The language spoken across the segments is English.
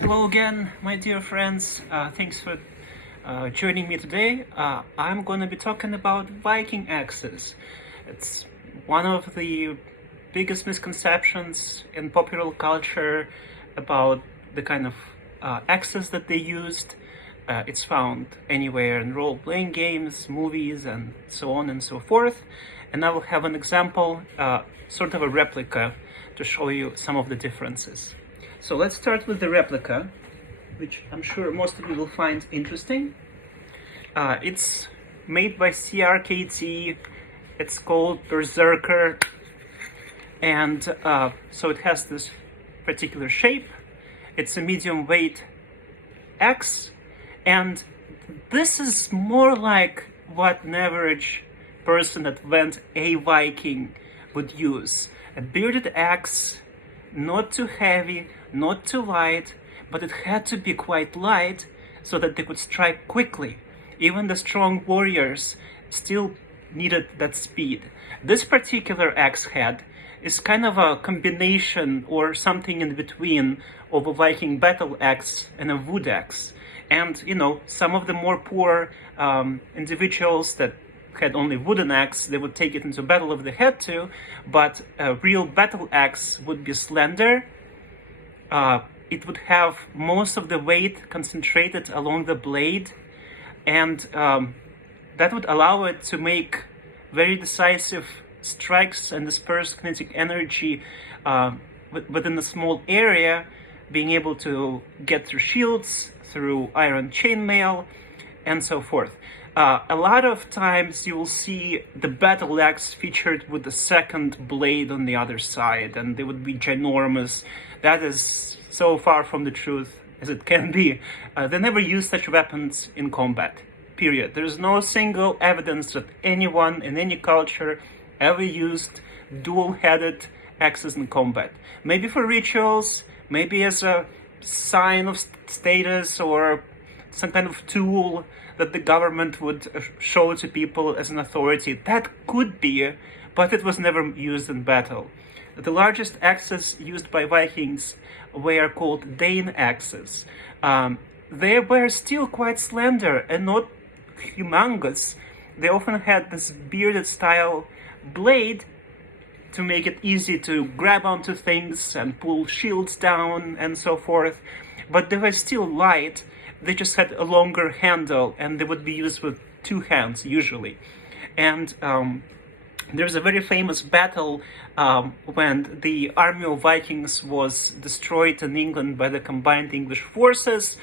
Hello again, my dear friends. Thanks for joining me today. I'm going to be talking about Viking axes. It's one of the biggest misconceptions in popular culture about the kind of axes that they used. It's found anywhere in role-playing games, movies, and so on and so forth. And I will have an example, sort of a replica, to show you some of the differences. So let's start with the replica, which I'm sure most of you will find interesting. It's made by CRKT. It's called Berserker, and so it has this particular shape. It's a medium weight axe, and this is more like what an average person that went a Viking would use. A bearded axe, not too heavy, not too light, but it had to be quite light so that they could strike quickly. Even the strong warriors still needed that speed. This particular axe head is kind of a combination or something in between of a Viking battle axe and a wood axe. And, some of the more poor individuals that had only wooden axe, they would take it into battle if they had to, but a real battle axe would be slender. It would have most of the weight concentrated along the blade, and that would allow it to make very decisive strikes and disperse kinetic energy within a small area, being able to get through shields, through iron chainmail, and so forth. A lot of times you will see the battle axe featured with the second blade on the other side, and they would be ginormous. That is so far from the truth as it can be. They never used such weapons in combat, period. There's no single evidence that anyone in any culture ever used dual-headed axes in combat. Maybe for rituals, maybe as a sign of status or some kind of tool that the government would show to people as an authority. That could be, but it was never used in battle. The largest axes used by Vikings were called Dane axes. They were still quite slender and not humongous. They often had this bearded style blade to make it easy to grab onto things and pull shields down and so forth. But they were still light. They just had a longer handle, and they would be used with two hands usually. And there's a very famous battle when the army of Vikings was destroyed in England by the combined English forces.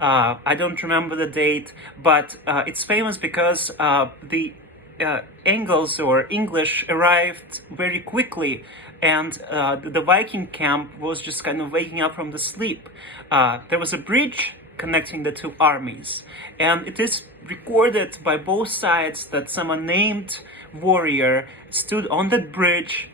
I don't remember the date, but it's famous because the Angles or English arrived very quickly, and the Viking camp was just kind of waking up from the sleep. There was a bridge connecting the two armies, and it is recorded by both sides that some unnamed warrior stood on that bridge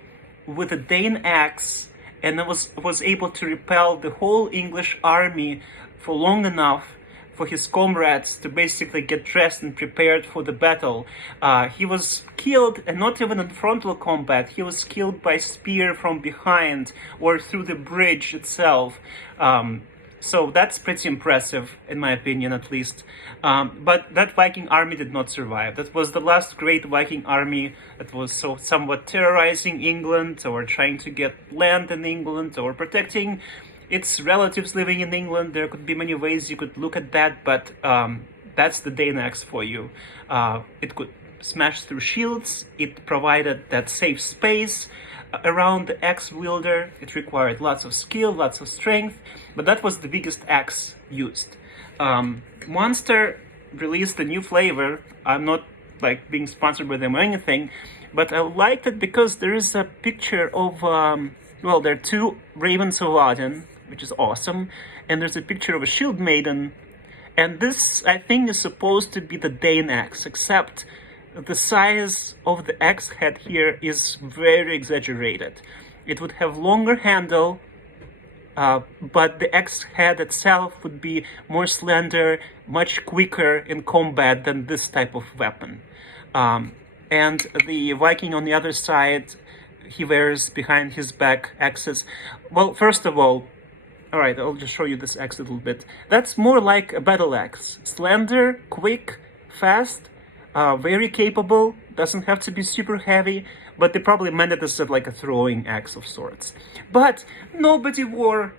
with a Dane axe and was able to repel the whole English army for long enough for his comrades to basically get dressed and prepared for the battle. He was killed, and not even in frontal combat. He was killed by spear from behind or through the bridge itself. So that's pretty impressive, in my opinion, at least. But that Viking army did not survive. That was the last great Viking army that was somewhat terrorizing England, or trying to get land in England, or protecting its relatives living in England. There could be many ways you could look at that, but that's the Dane axe for you. It could smash through shields. It provided that safe space around the axe wielder. It required lots of skill, lots of strength, but that was the biggest axe used. Monster released a new flavor. I'm not being sponsored by them or anything, but I liked it because there is a picture of there are two ravens of Odin, which is awesome, and there's a picture of a shield maiden, and this, I think, is supposed to be the Dane axe, except the size of the axe head here is very exaggerated. It would have longer handle, but the axe head itself would be more slender, much quicker in combat than this type of weapon. And the Viking on the other side, he wears behind his back axes. Well, first of all, All right, I'll just show you this axe a little bit. That's more like a battle axe. Slender, quick, fast, very capable, doesn't have to be super heavy, but they probably meant it as like a throwing axe of sorts. But nobody wore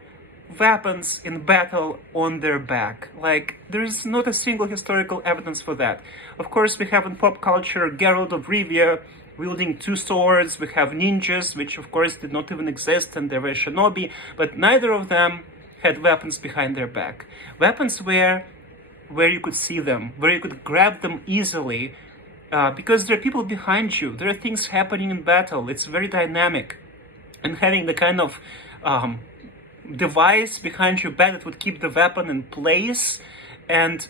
weapons in battle on their back. Like, there's not a single historical evidence for that. Of course, we have in pop culture Geralt of Rivia wielding 2 swords, we have ninjas, which of course did not even exist, and they were shinobi, but neither of them had weapons behind their back. Weapons where you could see them, where you could grab them easily, because there are people behind you, there are things happening in battle, it's very dynamic. And having the kind of device behind your back that would keep the weapon in place, and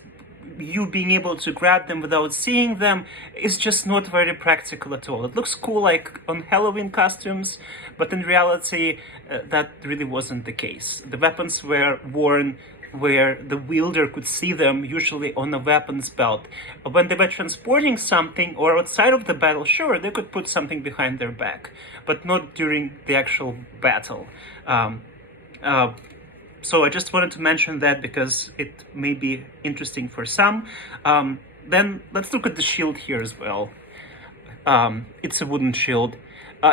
you being able to grab them without seeing them, is just not very practical at all. It looks cool like on Halloween costumes, but in reality that really wasn't the case. The weapons were worn where the wielder could see them, usually on a weapons belt. When they were transporting something or outside of the battle, sure, they could put something behind their back, but not during the actual battle. So I just wanted to mention that because it may be interesting for some. Then let's look at the shield here as well. It's a wooden shield.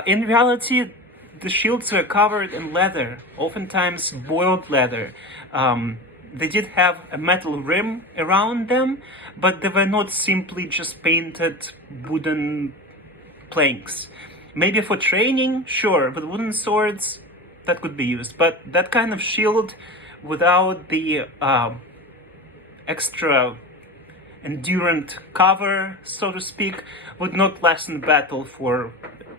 In reality, the shields were covered in leather, oftentimes boiled leather. They did have a metal rim around them, but they were not simply just painted wooden planks. Maybe for training, sure, with wooden swords, that could be used, but that kind of shield without the extra endurant cover, so to speak, would not last in battle for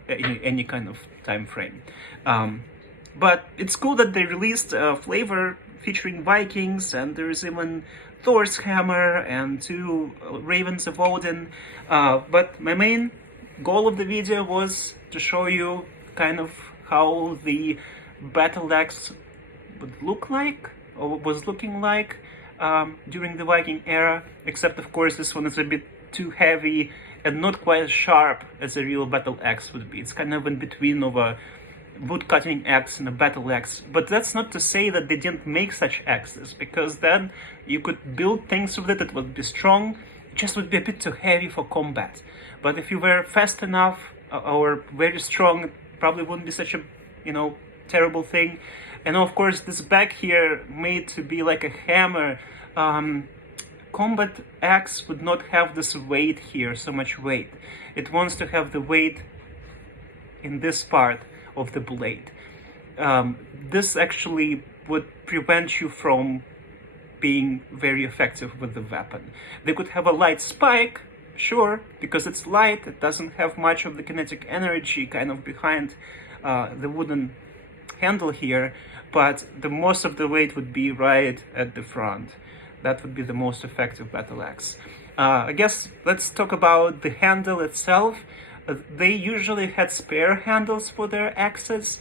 any kind of time frame. But it's cool that they released a flavor featuring Vikings, and there's even Thor's hammer and 2 ravens of Odin. But my main goal of the video was to show you kind of how the battle axe would look like, or was looking like, during the Viking era, except of course this one is a bit too heavy and not quite as sharp as a real battle axe would be. It's kind of in between of a wood cutting axe and a battle axe. But that's not to say that they didn't make such axes, because then you could build things with it that would be strong, it just would be a bit too heavy for combat. But if you were fast enough or very strong, it probably wouldn't be such a, terrible thing. And of course this back here made to be like a hammer. Combat axe would not have this weight here, so much weight. It wants to have the weight in this part of the blade. This actually would prevent you from being very effective with the weapon. They could have a light spike, sure, because it's light, it doesn't have much of the kinetic energy kind of behind the wooden handle here, but the most of the weight would be right at the front. That would be the most effective battle axe. I guess let's talk about the handle itself. They usually had spare handles for their axes.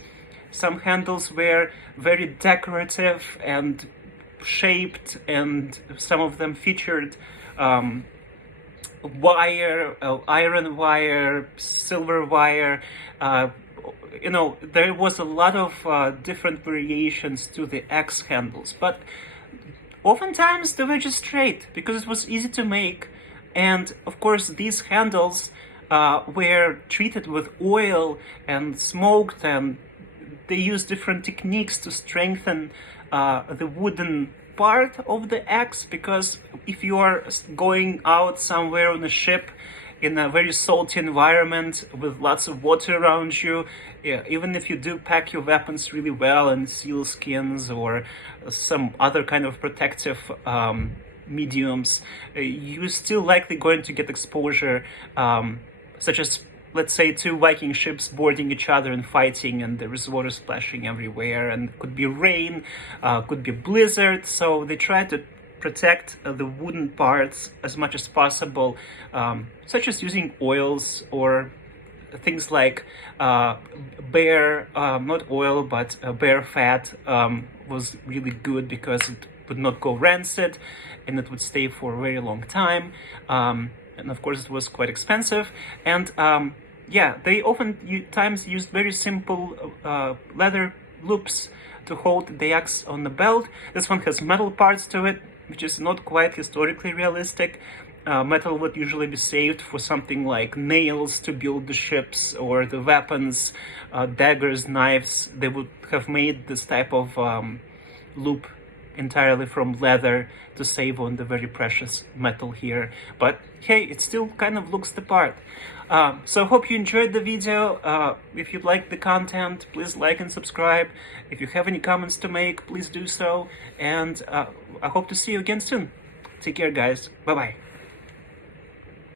Some handles were very decorative and shaped, and some of them featured wire, iron wire, silver wire. There was a lot of different variations to the axe handles, but oftentimes they were just straight because it was easy to make. And of course these handles were treated with oil and smoked, and they used different techniques to strengthen the wooden part of the axe, because if you are going out somewhere on a ship in a very salty environment with lots of water around you, even if you do pack your weapons really well in seal skins or some other kind of protective mediums, you're still likely going to get exposure, such as, let's say, 2 Viking ships boarding each other and fighting, and there is water splashing everywhere, and it could be rain, could be blizzard. So they try to protect the wooden parts as much as possible, such as using oils or things like bear, not oil, but bear fat was really good because it would not go rancid and it would stay for a very long time. And of course it was quite expensive. And they often times used very simple leather loops to hold the axe on the belt. This one has metal parts to it, which is not quite historically realistic. Metal would usually be saved for something like nails to build the ships or the weapons, daggers, knives. They would have made this type of loop entirely from leather to save on the very precious metal here. But hey, it still kind of looks the part. So I hope you enjoyed the video. If you liked the content, please like and subscribe. If you have any comments to make, please do so. And I hope to see you again soon. Take care, guys. Bye-bye.